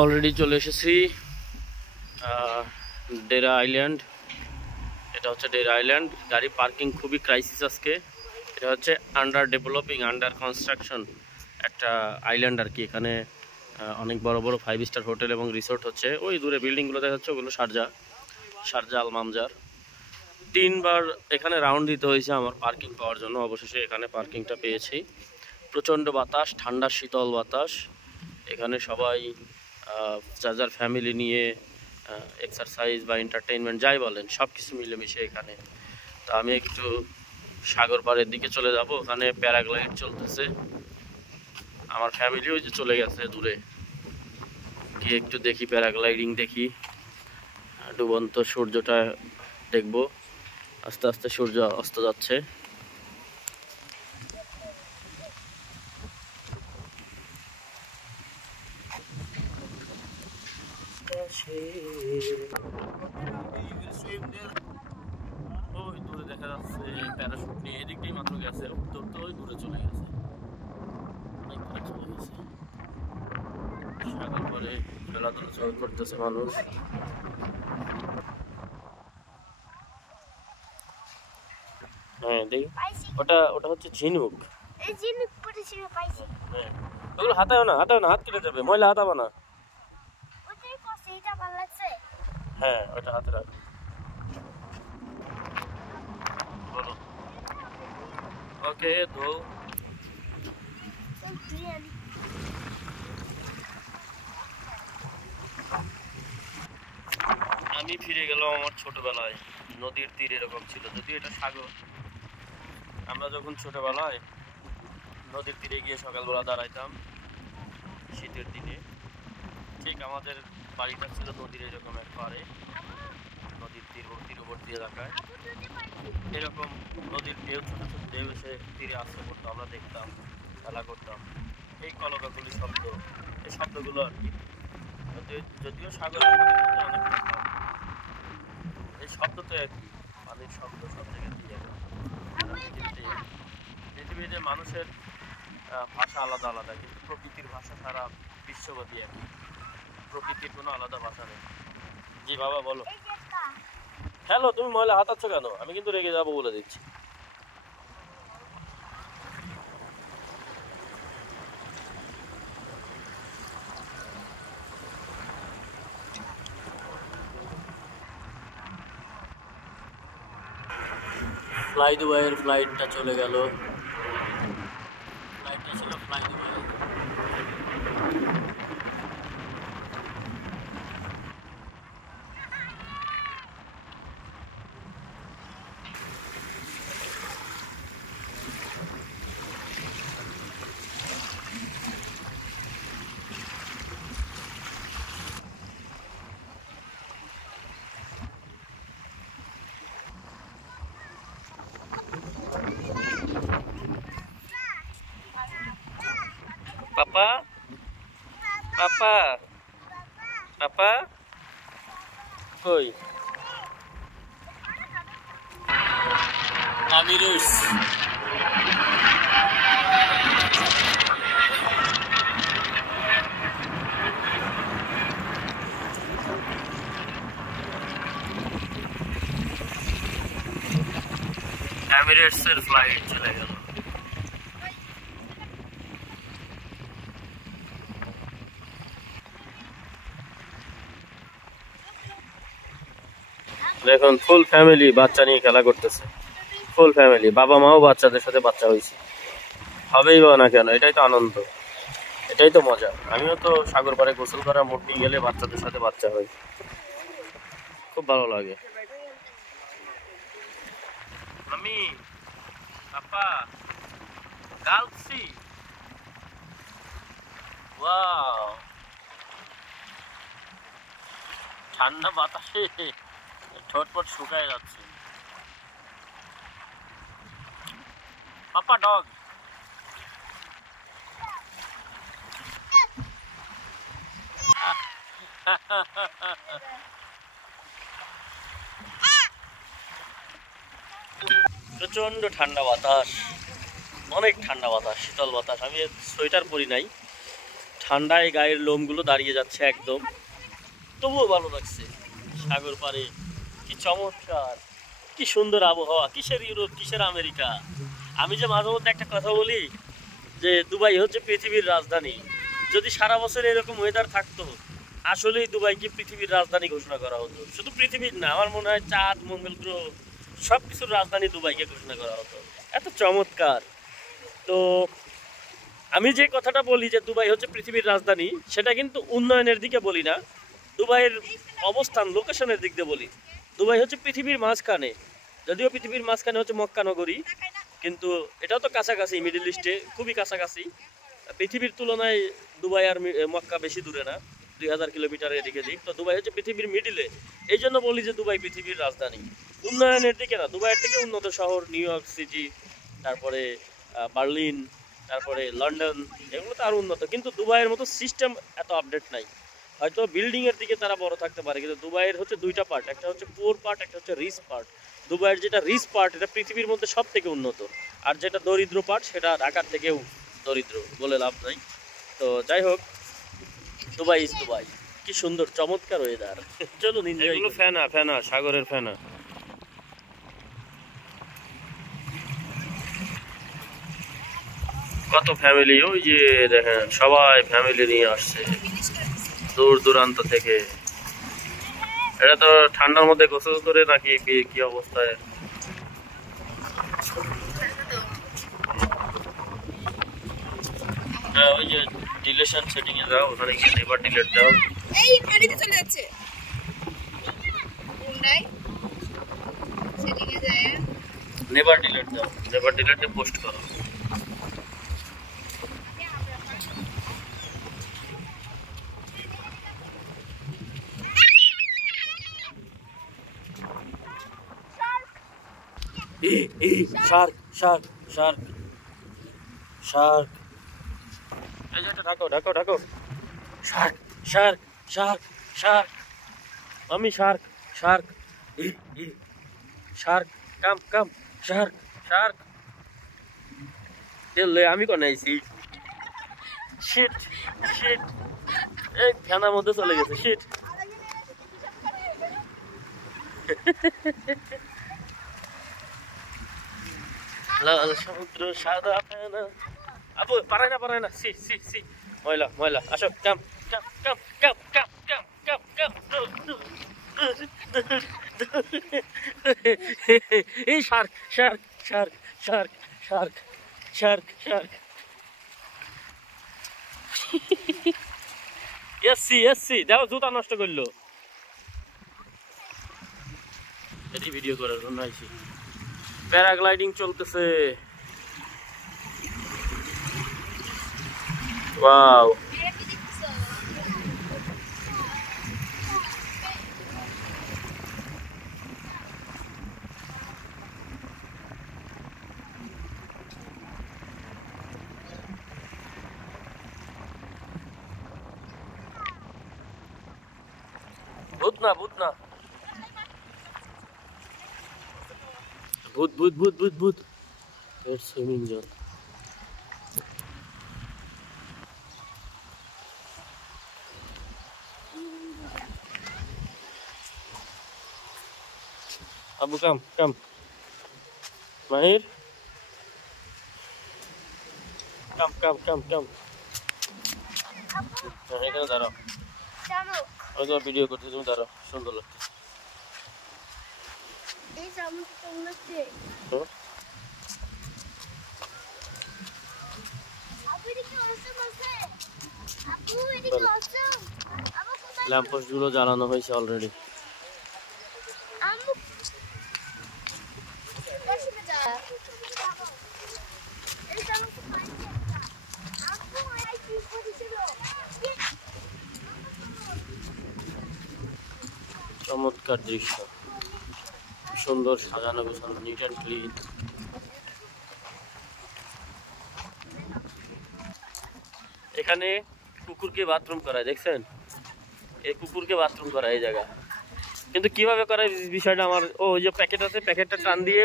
Already চলে এসেছি ডেরা island. এটা হচ্ছে ডেরা আইল্যান্ড। গাড়ি পার্কিং খুবই ক্রাইসিস আজকে। এটা হচ্ছে আন্ডার ডেভেলপিং, আন্ডার কনস্ট্রাকশন একটা আইল্যান্ড আর কি। এখানে অনেক বড় বড় 5 স্টার হোটেল এবং রিসোর্ট হচ্ছে। ওই দূরে বিল্ডিংগুলো দেখা যাচ্ছে, ওগুলো শারজা আল মামজার। 3বার এখানে রাউন্ড দিতে হয়েছে আমার পার্কিং পাওয়ার জন্য। অবশেষে এখানে পার্কিংটা পেয়েছি। প্রচণ্ড বাতাস, ঠান্ডা শীতল বাতাস। এখানে সবাই যার ফ্যামিলি নিয়ে এক্সারসাইজ বা এন্টারটেইনমেন্ট যাই বলেন, সব কিছু মিলেমিশে এখানে। তো আমি একটু সাগর পাড়ের দিকে চলে যাব। ওখানে প্যারাগ্লাইড চলতেছে। আমার ফ্যামিলিও যে চলে গেছে দূরে, গিয়ে একটু দেখি, প্যারাগ্লাইডিং দেখি, ডুবন্ত সূর্যটা দেখব। আস্তে আস্তে সূর্য অস্ত যাচ্ছে। ওই দূরে দেখা যাচ্ছে প্যারাশুট নিয়ে, এদিক দিয়ে মাত্র গেছে, উত্তর তো ওই দূরে চলে গেছে, অনেক দূরে চলে গেছে। সাগর পরে খেলাধুলা করতেছে মানুষ। হ্যাঁ দেখি, ওটা হচ্ছে ঝিনুক। হ্যাঁ, ওগুলো হাতাও না, হাত কেটে যাবে, ময়লা হাতাবা না। হ্যাঁ, ওটা হাতে রাখ। বলো। ওকে, ধো। আমি ফিরে গেলাম আমার ছোটবেলায়। নদীর তীর এরকম ছিল, যদিও এটা সাগর। আমরা যখন ছোটবেলায় নদীর তীরে গিয়ে সকালবেলা দাঁড়াইতাম শীতের দিনে, ঠিক আমাদের বাড়িটা ছিল নদীর এরকম এক পারে, নদীর তীরবর্তী এলাকায়। এরকম নদীর ঢেউ, ছোট ছোট ঢেউ এসে তীরে আশ্রয় করতো, আমরা দেখতাম, খেলা করতাম। এই কলকাকলি শব্দ, এই শব্দগুলো আর কি। যদিও সাগরের অনেক কথা, এই শব্দ তো একই, পানির শব্দ সব জায়গাতেই একই। পৃথিবীতে মানুষের ভাষা আলাদা আলাদা, কিন্তু প্রকৃতির ভাষা সারা বিশ্বব্যাপী একই। প্রকৃতির কোনো আলাদা ভাষা নেই। জি বাবা বলো। হ্যালো, তুমি ময়লা হাতাচ্ছ কেন? আমি কিন্তু রেগে যাবো বলে দিচ্ছি। ফ্লাই দুবাইয়ের ফ্লাইটটা চলে গেল। ফ্লাইটটা ছিল ফ্লাই দুবাই। পাপা, পাপা, পাপা কই? আমিরুস। এমিরেটসের ফ্লাইট চলে গেল। দেখুন, ফুল ফ্যামিলি বাচ্চা নিয়ে খেলা করতেছে। ফুল ফ্যামিলি, বাবা মাও বাচ্চাদের সাথে বাচ্চা হয়েছে। হবেই বা না কেন, এটাই তো আনন্দ, এটাই তো মজা। আমিও তো সাগর পাড়ে গোসল করা মোট নিয়ে গেলে বাচ্চাদের সাথে বাচ্চা হয়, খুব ভালো লাগে। আমি পাপা গালছি। ওয়াও, ঠান্ডা বাতাসে ঠোঁটপট শুকায় যাচ্ছে। পাপা ডগ। প্রচন্ড ঠান্ডা বাতাস, অনেক ঠান্ডা বাতাস, শীতল বাতাস। আমি সোয়েটার পরি নাই, ঠান্ডায় গায়ের লোমগুলো দাঁড়িয়ে যাচ্ছে একদম, তবুও ভালো লাগছে। সাগর পাড়ে কি চমৎকার, কি সুন্দর আবহাওয়া, কিসের ইউরোপ, কিসের আমেরিকা। আমি যে মাঝে মধ্যে একটা কথা বলি যে দুবাই হচ্ছে পৃথিবীর রাজধানী। যদি সারা বছর এরকম ওয়েদার থাকতো, আসলেই দুবাইকে পৃথিবীর রাজধানী ঘোষণা করা হতো। শুধু পৃথিবীর না, আমার মনে হয় চাঁদ, মঙ্গল গ্রহ সব কিছুর রাজধানী দুবাইকে ঘোষণা করা হতো। এত চমৎকার। তো আমি যে কথাটা বলি যে দুবাই হচ্ছে পৃথিবীর রাজধানী, সেটা কিন্তু উন্নয়নের দিকে বলি না, দুবাইয়ের অবস্থান, লোকেশনের দিক দিয়ে বলি। দুবাই হচ্ছে পৃথিবীর মাঝখানে, যদিও পৃথিবীর মাঝখানে হচ্ছে মক্কা নগরী, কিন্তু এটাও তো কাছাকাছি, মিডল ইস্টে খুবই কাছাকাছি। পৃথিবীর তুলনায় দুবাই আর মক্কা বেশি দূরে না, 2000 কিলোমিটার এদিকে দিক। তো দুবাই হচ্ছে পৃথিবীর মিডিলে, এই জন্য বলি যে দুবাই পৃথিবীর রাজধানী। উন্নয়নের দিকে না, দুবাইয়ের থেকে উন্নত শহর নিউ ইয়র্ক সিটি, তারপরে বার্লিন, তারপরে লন্ডন, এগুলো তো আরও উন্নত। কিন্তু দুবাইয়ের মতো সিস্টেম এত আপডেট নাই। হয়তো বিল্ডিংয়ের দিকে তারা বড় থাকতে পারে, কিন্তু দুবাইয়ের হচ্ছে দুইটা পার্ট, একটা হচ্ছে পুয়ার পার্ট, একটা হচ্ছে রিচ পার্ট। দুবাইয়ের যেটা রিচ পার্ট, এটা পৃথিবীর মধ্যে সব থেকে উন্নত। আর যেটা দরিদ্র পার্ট, সেটা ঢাকার থেকেও দরিদ্র, বলে লাভ নাই। তো যাই হোক, দুবাই ইজ দুবাই। কি সুন্দর চমৎকার ওয়েদার। চলুন এনজয় করি। ফেনা ফেনা, সাগরের ফেনা। কত ফ্যামিলি, ওই যে দেখেন সবাই ফ্যামিলি নিয়ে আসছে দূর দূরান্ত থেকে। এটা তো ঠান্ডার মধ্যে গোসল করে নাকি কি অবস্থায়। হ্যাঁ, ওই যে ডিলেশন সেটিং এ যাও, ওখানে গিয়ে নেভার ডিলেট দাও। এই পানিতে চলে যাচ্ছে কোনটাই সেটিং এ যায়, নেভার ডিলেট দাও, নেভার ডিলেটে পোস্ট করো। শার্ক শার্ক শার্ক শার্ক, এই যে ঢাকো ঢাকো ঢাকো। শার্ক শার্ক শার্ক শার্ক, আমি শার্ক শার্ক শার্ক, কাম কাম, শার্ক শার্ক। তেল আমি কোন আইছি, শিট শিট, এই ফ্যানার মধ্যে চলে গেছে, শিট। লাল সমুদ্র সাদা ফেনা, আপু পারাই না, সি সি সি, ময়লা ময়লা। আসো, কাম come come come come come come কাম। এই Shark Shark Shark Shark Shark Shark Shark. SC SC, দেখো জুতা নষ্ট করলো। এটি ভিডিও করার জন্য আইছি। প্যারাগ্লাইডিং চলতেছে। ওয়াও, ভূত না ভূত না, ভূত ভূত ভূত ভূত ভূত। Swimming zone. Abu come come, Mahir come come come come. এখানে দাঁড়াও, আমি তোমার ভিডিও করতে, তুমি দাঁড়াও, সুন্দর লাগছে। ল্যাম্পপোস্ট গুলো জ্বালানো হয়েছে অলরেডি। চমৎকার দৃশ্য, সুন্দর সাজানো গোছানো, নিট অ্যান্ড ক্লিন। এখানে কুকুরকে বাথরুম করায়, দেখছেন? এই কুকুরকে বাথরুম করায় এই জায়গা। কিন্তু কিভাবে করায় বিষয়টা আমার, ওই যে প্যাকেট আছে, প্যাকেটটা টান দিয়ে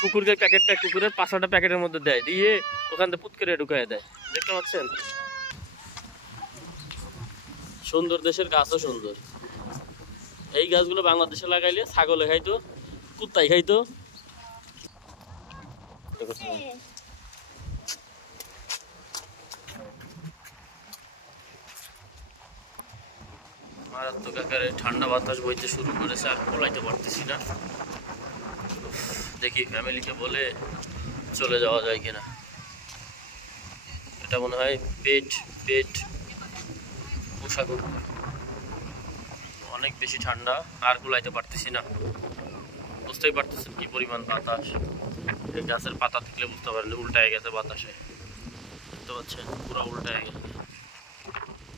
কুকুরকে, প্যাকেটটা কুকুরের পাছাটা প্যাকেটের মধ্যে দেয়, দিয়ে ওখান থেকে পুত করে ঢুকায় দেয়। দেখতে পাচ্ছেন? সুন্দর দেশের গাছও সুন্দর। এই গাছগুলো বাংলাদেশে লাগাইলে ছাগলে খাইতো, কুত্তাই খাইতো। মারাত্মক আকারে ঠান্ডা বাতাস বইতে শুরু করেছে, আর পলাইতে পারতেছি না। দেখি ফ্যামিলিকে বলে চলে যাওয়া যায় কিনা। এটা মনে হয় পেট পোশাক, অনেক বেশি ঠান্ডা, আর কুলাইতে পারতেছি না। বুঝতেই পারতেছেন কি পরিমাণ বাতাস। এই গাছের পাতা থেকে বুঝতে পারেন উল্টায় গেছে বাতাসে, বুঝতে পারছেন পুরো উল্টায় গেছে।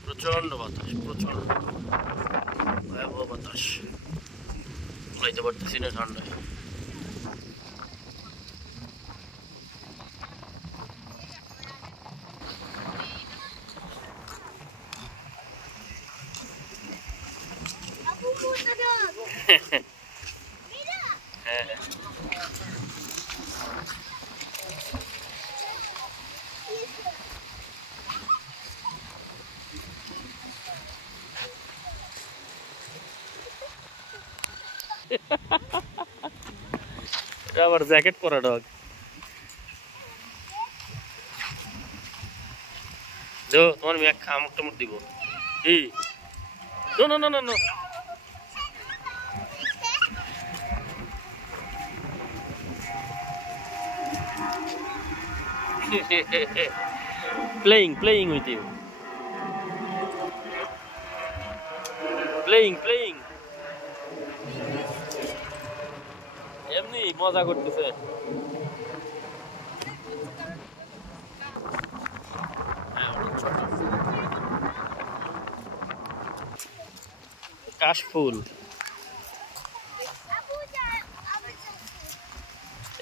প্রচন্ড বাতাস, প্রচন্ড ভয়াবহ বাতাস, কুলাইতে পারতেছি না ঠান্ডায়। এটা আবার জ্যাকেট পরা ডগ। দেখো তোমার মেয়ে খামক টামক দিব। এই no no no no no. playing with you, playing এমনি মজা করতেছে। কাশফুল,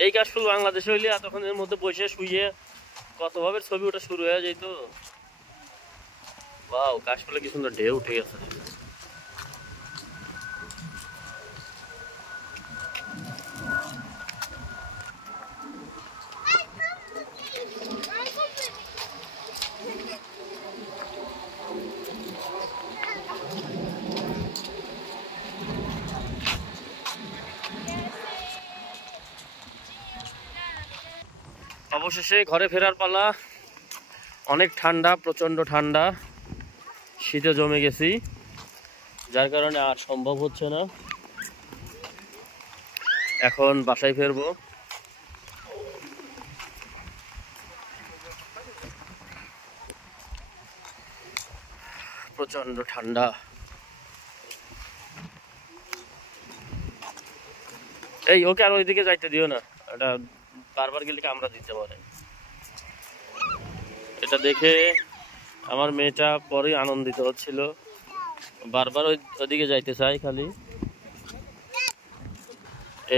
এই কাশফুল বাংলাদেশে হইলে তখন এর মধ্যে বসে শুয়ে কতভাবে ছবি ওটা শুরু হয়ে যেত। ওয়াও, কাশফুলে কি সুন্দর ঢেউ উঠে গেছে। অবশেষে ঘরে ফেরার পালা। অনেক ঠান্ডা, প্রচন্ড ঠান্ডা, শীতে জমে গেছি, যার কারণে আর সম্ভব হচ্ছে না। এখন বাসায় ফিরবো। প্রচন্ড ঠান্ডা। এই ওকে আর ওইদিকে যাইতে দিও না, এটা বারবার গেলে কামড়া দিতে পারে। এটা দেখে আমার মেয়েটা পরে আনন্দিত হচ্ছিল, বারবার ওইদিকে যাইতে চাই খালি।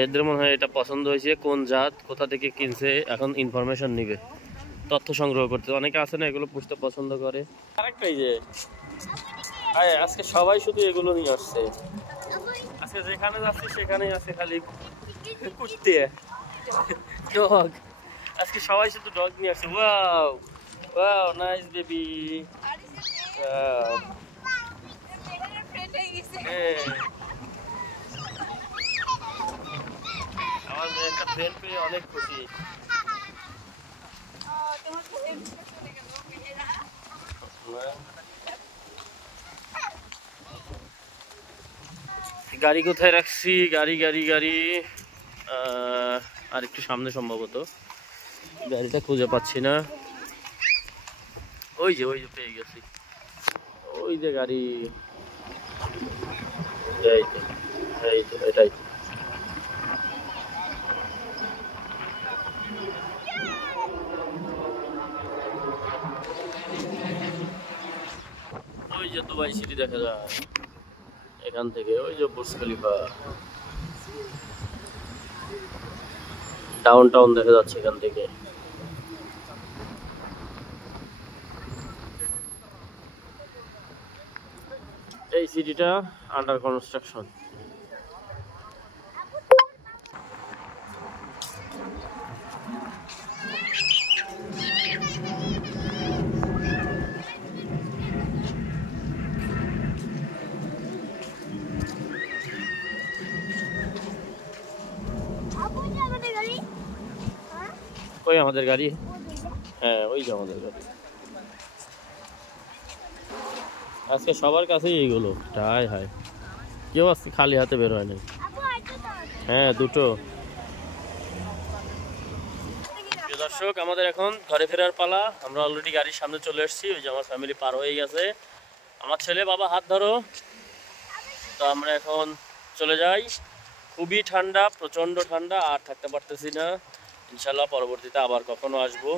এদের মনে হয় এটা পছন্দ হয়েছে, কোন জাত, কোথা থেকে কিনছে, এখন ইনফরমেশন নিবে, তথ্য সংগ্রহ করতে। অনেকে আছে না এগুলো পুষতে পছন্দ করে। আরেকটাই যে আজকে সবাই শুধু এগুলো নিয়ে আসছে, আজকে যেখানে যাচ্ছি সেখানেই আছে খালি কুত্তে ডগ। আজকে সবাই শুধু ডগ নিয়ে আসছে। Wow wow, nice baby. আমার মেয়ে একটা ফ্রেন্ড পেয়ে অনেক খুশি। গাড়ি কোথায় রাখছি? গাড়ি আর একটু সামনে সম্ভবত। গাড়িটা খুঁজে পাচ্ছি না। ওই যে পেয়ে গেছি, ওই যে গাড়ি। এই তো এটাই। ওই যে দুবাই সিটি দেখা যায় এখান থেকে, ওই যে বুর্জ খলিফা, ডাউন টাউন দেখা যাচ্ছে এখান থেকে। এই সিটিটা আন্ডার কনস্ট্রাকশন। কই আমাদের গাড়ি? হ্যাঁ ওই যে আমাদের গাড়ি। আজকে সবার কাছেই এইগুলো, হাই হাই, কেউ আজকে খালি হাতে বের হয় নাই। হ্যাঁ দুটো। প্রিয় দর্শক, আমাদের এখন ঘরে ফেরার পালা। আমরা অলরেডি গাড়ির সামনে চলে এসেছি। ওই যে আমার ফ্যামিলি পার হয়ে গেছে। আমার ছেলে, বাবা হাত ধরো। তো আমরা এখন চলে যাই। খুবই ঠান্ডা, প্রচণ্ড ঠান্ডা, আর থাকতে পারতেছি না। ইনশাল্লাহ পরবর্তীতে আবার কখনো আসবো।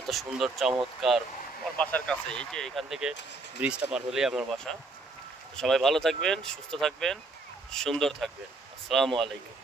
এত সুন্দর চমৎকার, আমার বাসার কাছে, এই যে এখান থেকে ব্রিজটা পার হলেই আমার বাসা। তো সবাই ভালো থাকবেন, সুস্থ থাকবেন, সুন্দর থাকবেন। আসসালামু আলাইকুম।